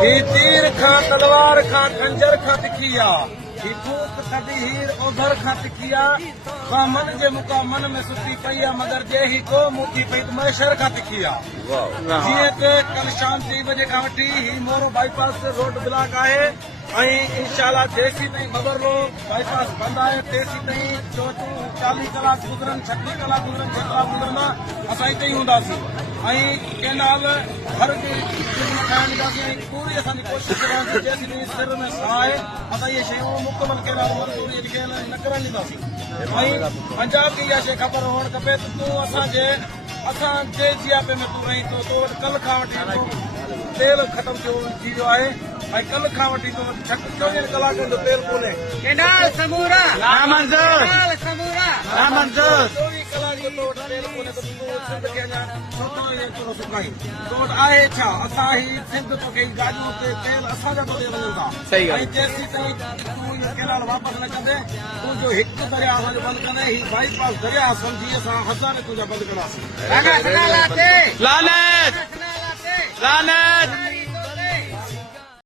ही तीर खां तलवार खां खंजर खां तिखी आहे ही फूक थदी हीर ओधर खां तिखी आहे मन जे मुकामन में सुठी पई आहे मगर जे ही को मुठी पई त मैशर खां तिखी आहे जीअं त कल शाम 3 बजे खां वठी ही मोरो बाईपास रोड ब्लॉक आहे ऐं इंशाल्लाह जेसी ताईं बबरलो बाईपास बंद आहे तेसी ताईं 40 कलाक गुज़रनि 36 कलाक गुज़रनि 6 कलाक गुज़रंदा असां हिते ई हूंदासीं ऐं केनाल हर ठाहिण ईंदासीं ऐं पूरी असांजी कोशिशि रहंदी जेसी ताईं सिर में साह आहे असां इहे शयूं मुकमल केनाल मज़दूरी खे न करण ॾींदासीं ऐं पंजाब खे इहा शइ ख़बर हुअणु खपे त तूं असांजे जियापे में तूं रहीं थो तो वटि कल्ह खां वठी तेल ख़तम थी वियो आहे ऐं कल्ह खां वठी तो 24 कलाकनि जो तेल कोन्हे केनाल समूरा नामंजूर केनाल समूरा नामंजूर 24 कलाक जो तो वटि तेल कोन्हे त तूं सिंध खे अञा छोतो थोरो सुकाई तो वटि आहे छा असां ही सिंध तोखे गाॾियूं ते तेल असांजा तो ॾेई वञनि था सही ॻाल्हि। ऐं जेसीं ताईं तूं इहो केनाल वापसि न कंदे तुंहिंजो हिकु दरिया असांजो बंदि कंदे ही बाईपास दरिया सम्झी असां हज़ार तुंहिंजा बंदि कंदासीं सनालाते लानत सनालाते लानत